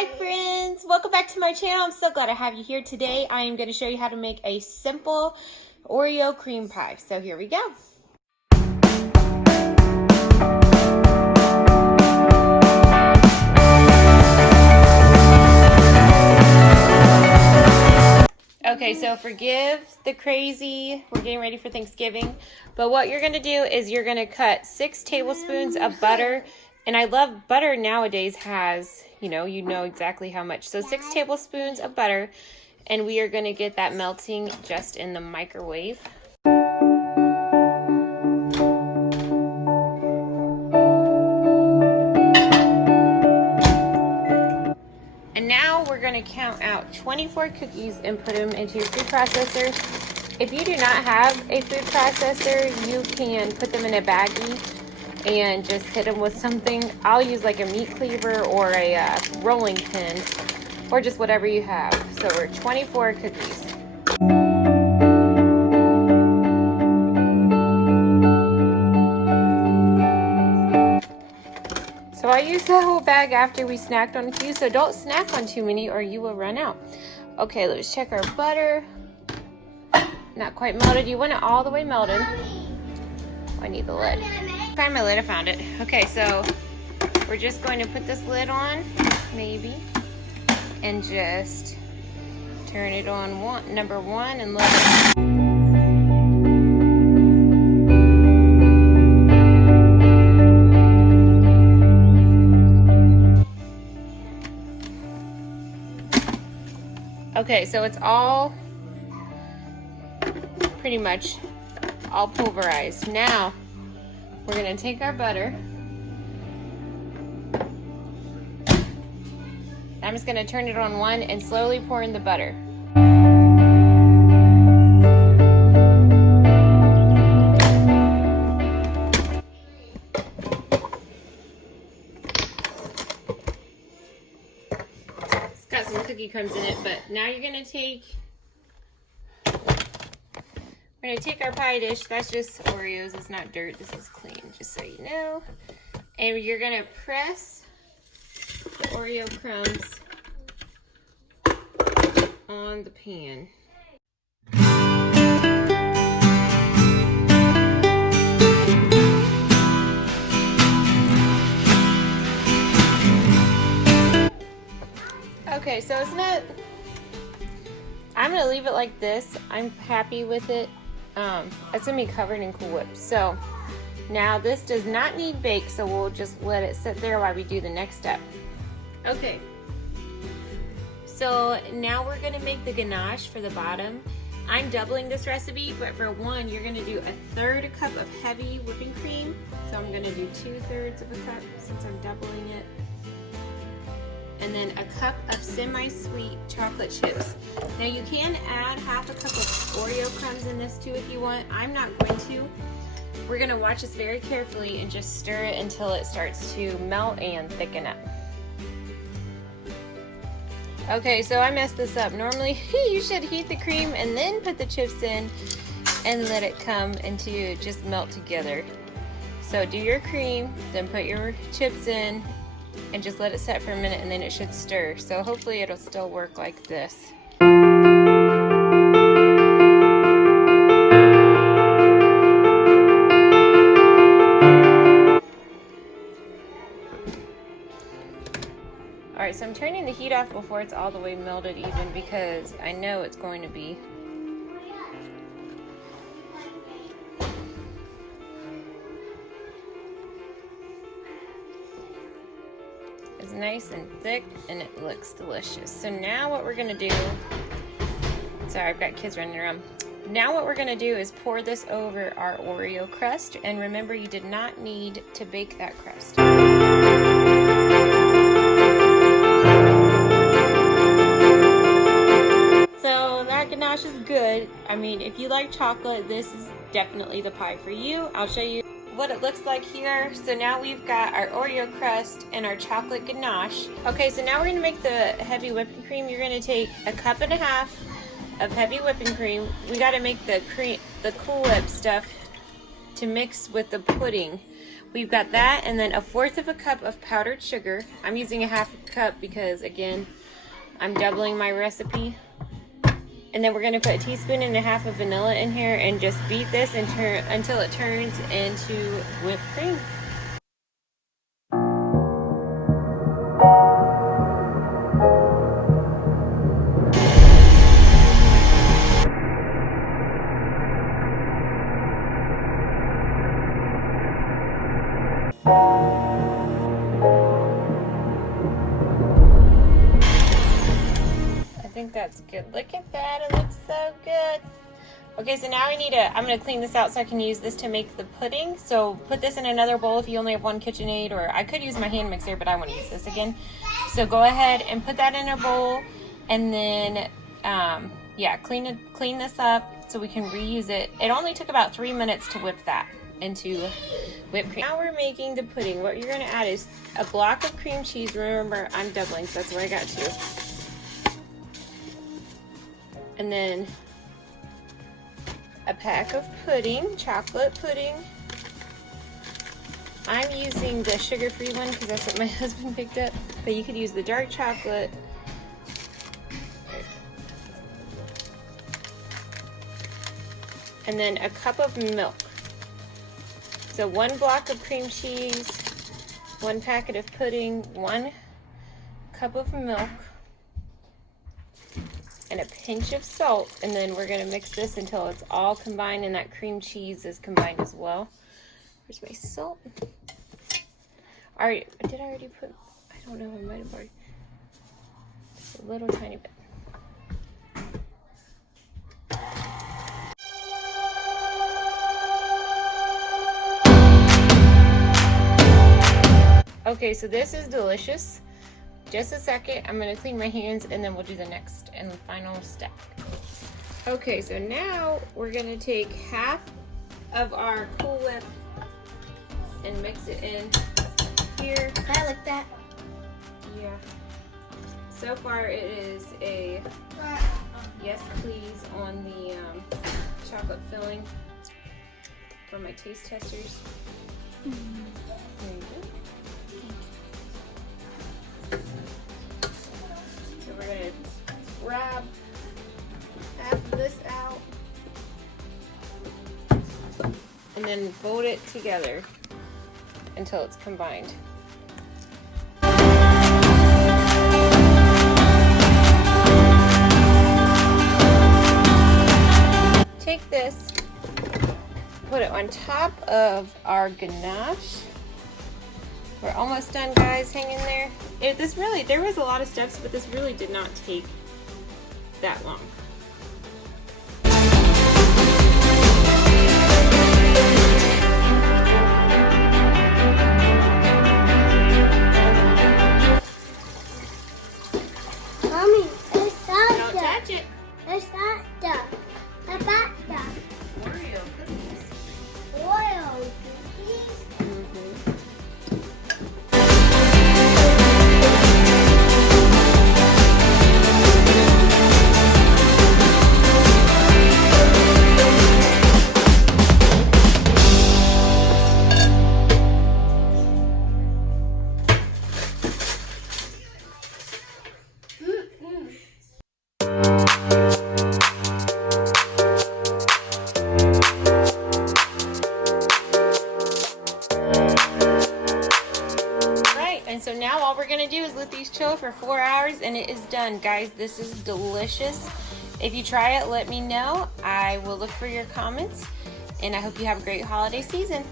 Hi friends, welcome back to my channel. I'm so glad to have you here today. I am going to show you how to make a simple Oreo cream pie. So here we go. Okay, so forgive the crazy, we're getting ready for Thanksgiving, but what you're going to do is you're going to cut 6 tablespoons of butter, and I love butter nowadays has, you know exactly how much. So 6 tablespoons of butter, and we are going to get that melting just in the microwave. And now we're going to count out 24 cookies and put them into your food processor. If you do not have a food processor, you can put them in a baggie and just hit them with something. I'll use like a meat cleaver or a rolling pin or just whatever you have. So we're 24 cookies. So I used the whole bag after we snacked on a few, so don't snack on too many or you will run out. Okay, let's check our butter. Not quite melted. You want it all the way melted. I need the lid. Find my lid, I found it. Okay, so we're just going to put this lid on, maybe, and just turn it on number one and let it. Okay, so it's all pretty much all pulverized. Now we're going to take our butter. I'm just going to turn it on 1 and slowly pour in the butter. It's got some cookie crumbs in it, but now you're going to take we're going to take our pie dish. That's just Oreos. It's not dirt. This is clean, just so you know. And you're going to press the Oreo crumbs on the pan. Okay, so it's not... I'm going to leave it like this. I'm happy with it. It's going to be covered in Cool Whip. So now this does not need bake, so we'll just let it sit there while we do the next step. Okay. So now we're going to make the ganache for the bottom. I'm doubling this recipe, but for one, you're going to do 1/3 cup of heavy whipping cream. So I'm going to do 2/3 of a cup since I'm doubling it. And then a cup of semi-sweet chocolate chips. Now you can add 1/2 cup of Oreo crumbs in this too if you want. I'm not going to. We're going to watch this very carefully and just stir it until it starts to melt and thicken up. Okay, so I messed this up. Normally you should heat the cream and then put the chips in and let it come into just melt together. So do your cream, then put your chips in, and just let it set for a minute, and then it should stir. So hopefully it'll still work like this. Alright, so I'm turning the heat off before it's all the way melted even because I know it's going to be. It's nice and thick and it looks delicious. So now what we're going to do, sorry, I've got kids running around. Now what we're going to do is pour this over our Oreo crust, and remember you did not need to bake that crust. So that ganache is good. I mean, if you like chocolate, this is definitely the pie for you. I'll show you what it looks like here. So now we've got our Oreo crust and our chocolate ganache. Okay, so now we're going to make the heavy whipping cream. You're going to take 1.5 cups of heavy whipping cream. We got to make the Cool Whip stuff to mix with the pudding. we've got that, and then 1/4 cup of powdered sugar. I'm using a 1/2 cup because, again, I'm doubling my recipe. And then we're going to put 1.5 teaspoons of vanilla in here and just beat this until it turns into whipped cream. I think that's good. Look at that, it looks so good. Okay, so now I'm gonna clean this out so I can use this to make the pudding. So put this in another bowl if you only have one KitchenAid, or I could use my hand mixer, but I want to use this again. So go ahead and put that in a bowl, and then yeah, clean this up so we can reuse it. It only took about 3 minutes to whip that into whipped cream. Now we're making the pudding. What you're gonna add is a block of cream cheese. Remember, I'm doubling, so that's where I got to. And then a pack of pudding, chocolate pudding. I'm using the sugar-free one because that's what my husband picked up, but you could use the dark chocolate. And then a cup of milk. So 1 block of cream cheese, 1 packet of pudding, 1 cup of milk, and a pinch of salt, and then we're gonna mix this until it's all combined and that cream cheese is combined as well. Where's my salt? Alright, did I already put, I don't know, I might have already, just a little tiny bit. Okay, so this is delicious. Just a second, I'm gonna clean my hands and then we'll do the next and final step. Okay, so now we're gonna take half of our Cool Whip and mix it in here. I like that. Yeah. So far it is a yes please on the chocolate filling for my taste testers. There you go. So we're going to grab half of this out and then fold it together until it's combined. Take this, put it on top of our ganache. We're almost done, guys. Hang in there. There was a lot of steps, but this really did not take that long. Mommy, it's not Don't touch it. It's not the Oreo cookies. Oreo cookies. And so now all we're gonna do is let these chill for 4 hours and it is done. Guys, this is delicious. If you try it, let me know. I will look for your comments, and I hope you have a great holiday season.